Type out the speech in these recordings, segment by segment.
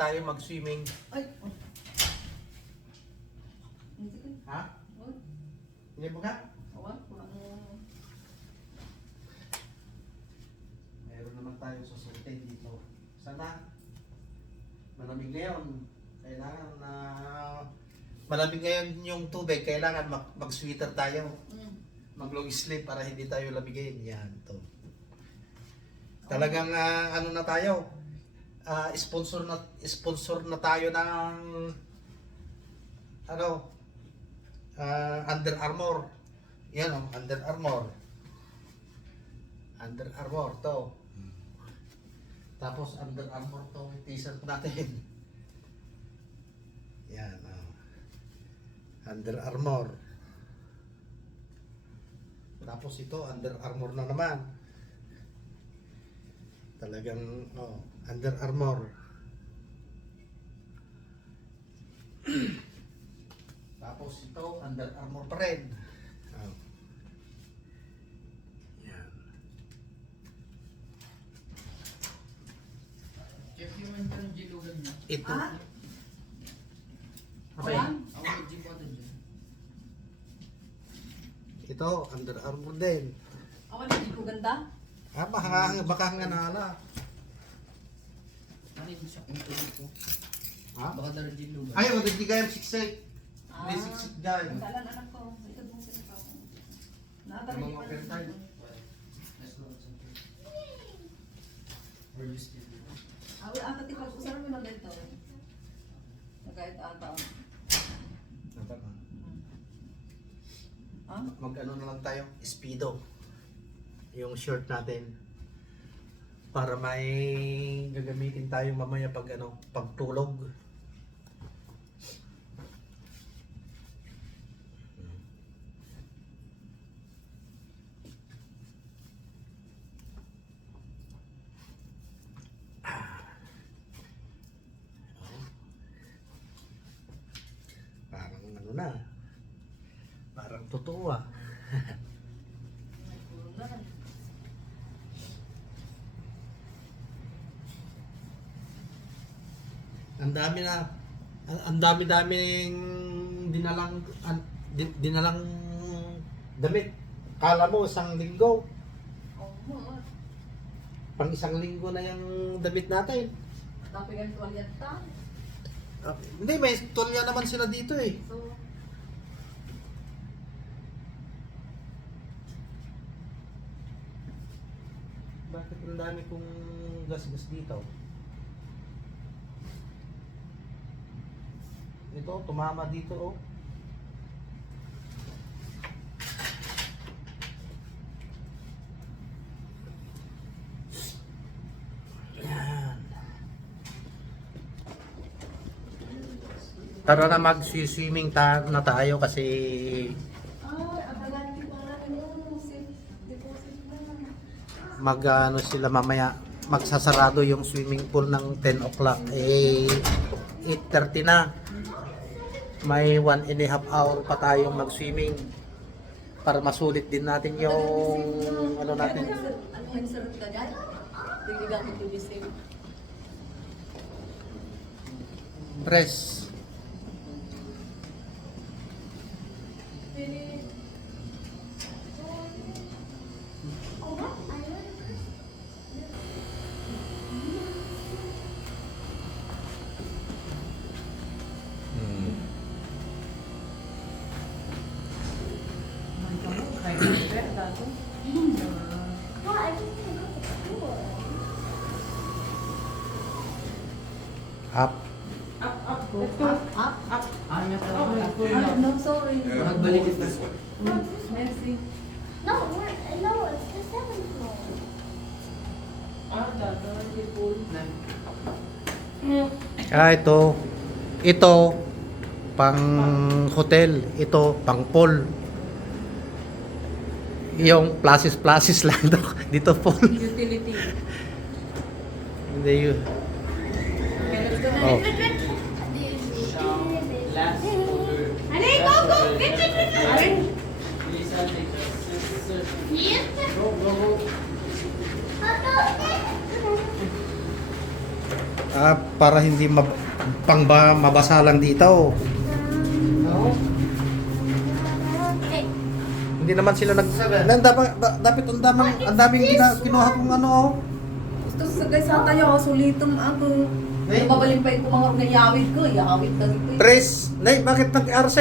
Tayo mag-swimming. Ay! Ha? Hindi mo ka? Meron naman tayo susuntin dito. Sana malamig ngayon. Kailangan na malamig ngayon yung tubig. Kailangan mag- mag-sweater tayo. Mag-long sleeve para hindi tayo lamigin. Yan, to. Talagang ah, ano na tayo? Ah, sponsor na sponsor na tayo ng ano? ah, Under Armour. Yan oh, Under Armour. Under Armour to. Tapos Under Armour to t-shirt natin. Yan oh. Under Armour. Tapos ito Under Armour na naman. Talagang oh, Under Armour. Tapos ito Under Armour pa rin. Oh. Yan. Chef, yung man ng jilugan niya. Ito. Ah? Okay. Awan? Ako dyan. Ito Under Armour din. Awan, hindi ko ganda. Ah, baka, baka nga nala. Ko? Ha? Baka dala jilugan. Ay, wag di gayam siksik. Ah. Hindi siksik gayam. Ang dalan anak ko. Ito mong sinapa ko. Nakatari Mga pa go. Or you still do? Ah, wala ata tipag usaran mo na dito. Nagkait ata. Ha? Mag ano na lang tayo, speedo. Yung shirt natin. Para may gagamitin tayo mamaya pag ano, pagtulog. Parang ano na. Parang totoo ah. Ang dami na ang- dami-daming dinalang an, din- dinalang damit. Kala mo isang linggo, pang isang linggo na yung damit natin. Tapi kan tuwalyan ta. Ah, hindi, may tulya naman sila dito eh. So, Bakit ang dami kong gas-gas dito? Ito, tumama dito oh. Tara na mag-swimming ta na tayo kasi mag ano sila mamaya magsasarado yung swimming pool ng 10 o'clock. Eh 8.30 na may one and a half hour pa tayong mag swimming para masulit din natin yung ano natin Ano yung dyan? Tingnan ko to be safe. press up Let's go. Up, up. Ah, may Oh, tawag. no, sorry. Magbalik ito. Merci. No, we're, no, it's the seventh floor. ah ito ito pang hotel ito pang pool yung plasis plasis lang daw dito pool Utility. hindi yun oh. Honey, go, go, get it, get. Go, go, go. Ah Ah, para hindi mab- pang ba, mabasa lang dito. Hindi naman sila nag... Nan, dapat, da- dapat ang daming, ang daming gina, kinuha kong ano. oh. Gusto sa guys sa tayo, sulitom ako. Nay. Babaling pa yung mga ngayawid ko, yawid na dito. Tres, Nay, bakit nag-RC?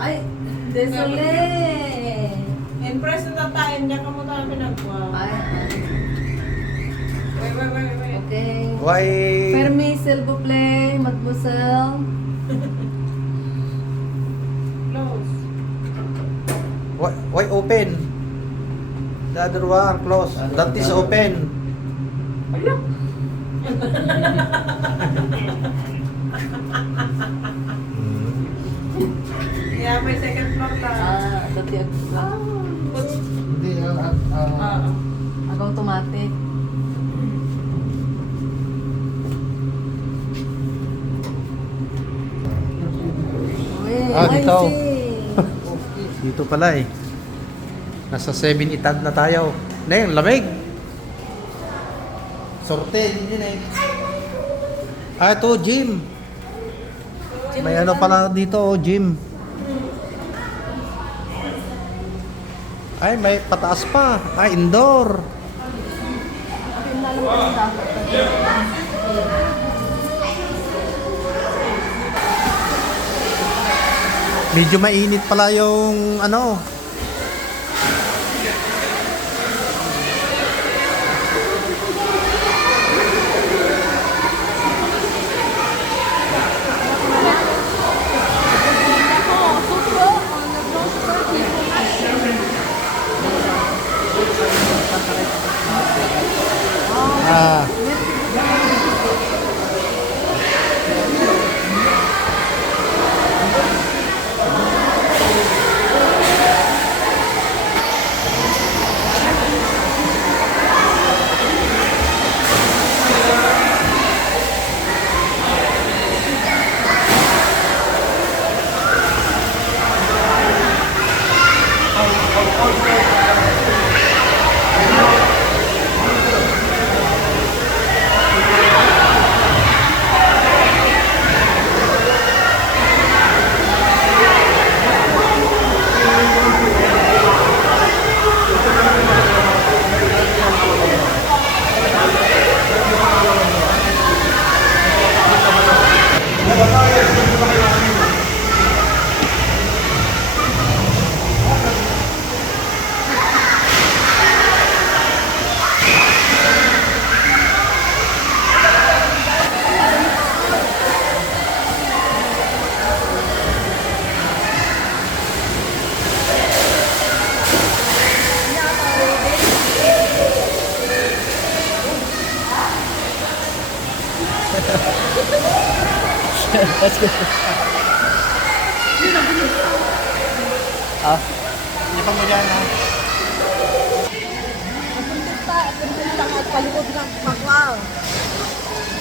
Ay, desole. Impress na tayo, niya ka muna pinagwa. Ay, ay. Wait, wait, wait, wait. Okay. Why... Fermi, s'il vous plaît, mademoiselle. Why, why open? The other one close. That is open. Yeah, may second floor lang. Ah, dati ako. Hindi, ah, ah, Ah. Ako automatic. Uy, Ah, dito. I see. Dito pala eh. Nasa 7 itad na tayo. Na yun, lamig. Sorte, din yun eh. Ah, ito, gym. May ano pala dito, oh, gym. Ay, may pataas pa. Ay, indoor. Medyo mainit pala yung ano.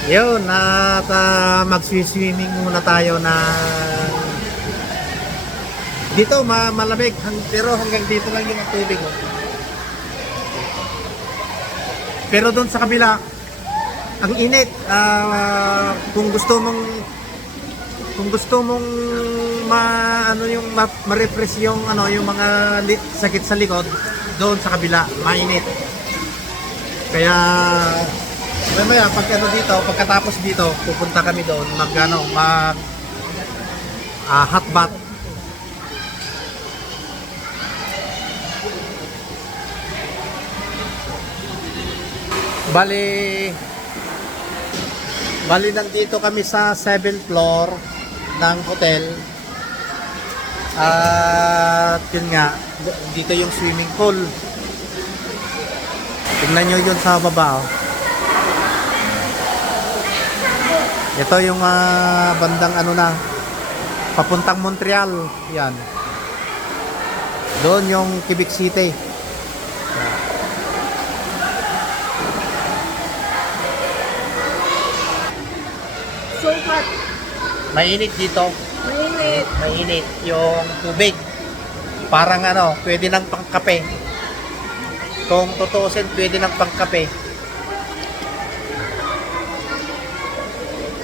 Yun, at uh, mag-swimming muna tayo na dito ma malamig pero hanggang dito lang yung tubig oh. Pero doon sa kabila ang init Ah, kung gusto mong kung gusto mong ma ano yung ma, ma-refresh yung ano yung mga sakit sa likod doon sa kabila mainit kaya mamaya pag ano dito pagkatapos dito pupunta kami doon mag ano mag ah, hot bath Bali Bali nandito kami sa 7th floor ng hotel. At yun nga, dito yung swimming pool. Tingnan nyo yun sa baba. Oh. Ito yung ah, bandang ano na, papuntang Montreal. Yan. Doon yung Quebec City. So hot. Mainit dito. Mainit. Mainit yung tubig. Parang ano, pwede nang pangkape. Kung tutuusin, pwede nang pangkape.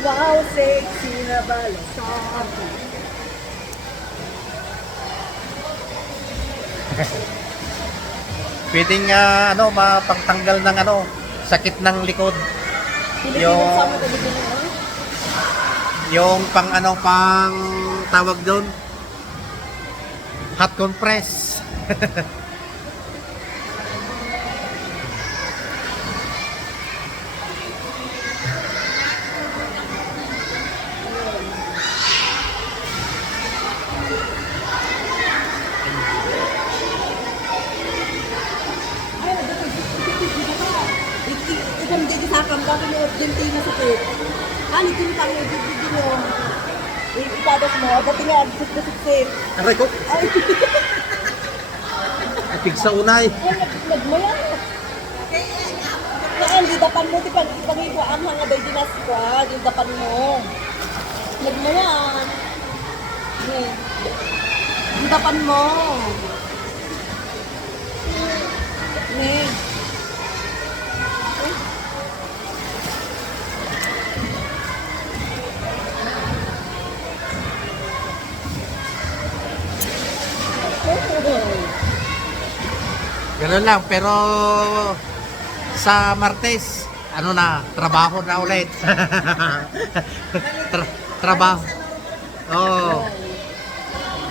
Wow, sexy na balasabi. Pwedeng ah, ano, mapangtanggal ng ano, sakit ng likod. Yung, yung pang ano, pang tawag doon. Hot compress. Argentina sa kit. Ano kung tayo yung video mo? Ipadas mo, dati nga, sip-sip-sip. Aray ko. Ay, Pig sa unay. nagmaya. Kaya hindi dapan mo, di pag ipangito ang hanga day dinas ko, di dapan mo. Nagmaya. Di. Di dapan mo. Ni. Ganun lang, pero sa Martes, ano na, trabaho na ulit. Tra- trabaho. Oh.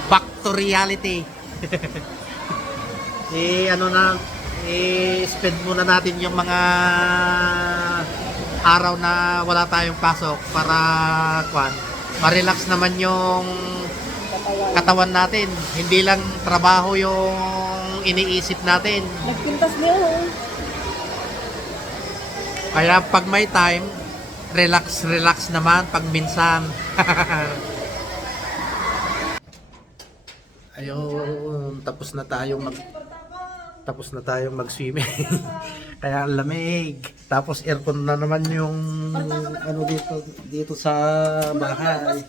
Back to reality. eh, ano na, eh, spend muna natin yung mga araw na wala tayong pasok para, kwan, ma-relax naman yung katawan natin. Hindi lang trabaho yung iniisip natin. Nagpintas niya, oh. Kaya pag may time, relax, relax naman pag minsan. Ayun, tapos na tayong mag tapos na tayong mag-swimming. Kaya ang lamig. Tapos aircon na naman yung ano dito dito sa bahay.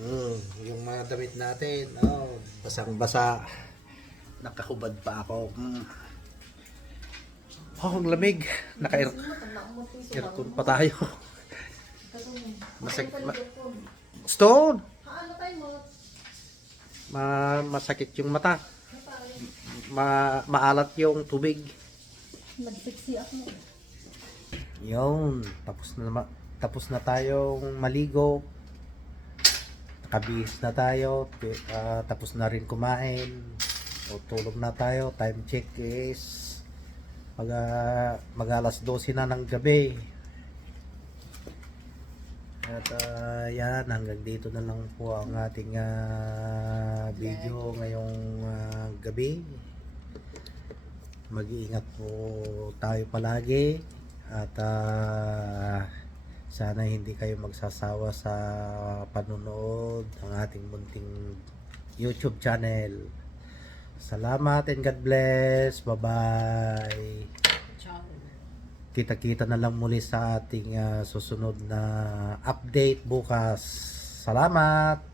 Hmm, yung mga damit natin, oh, basang-basa. Nakahubad pa ako. Hmm. Oh, ang lamig. Naka-aircon pa tayo. Masakit. Ma- Stone! Ma masakit yung mata. Ma maalat yung tubig. Nagseksi ako. Yun, tapos na tapos na tayong maligo. Nakabihis na tayo, ah, tapos na rin kumain. O tulog na tayo. Time check is mag, ah, mag alas 12 na ng gabi. At ah, yan, hanggang dito na lang po ang ating ah, video ngayong ah, gabi. Mag-iingat po tayo palagi at ah, sana hindi kayo magsasawa sa panonood ng ating munting YouTube channel. Salamat and God bless. Bye-bye. Kita-kita na lang muli sa ating ah, susunod na update bukas. Salamat!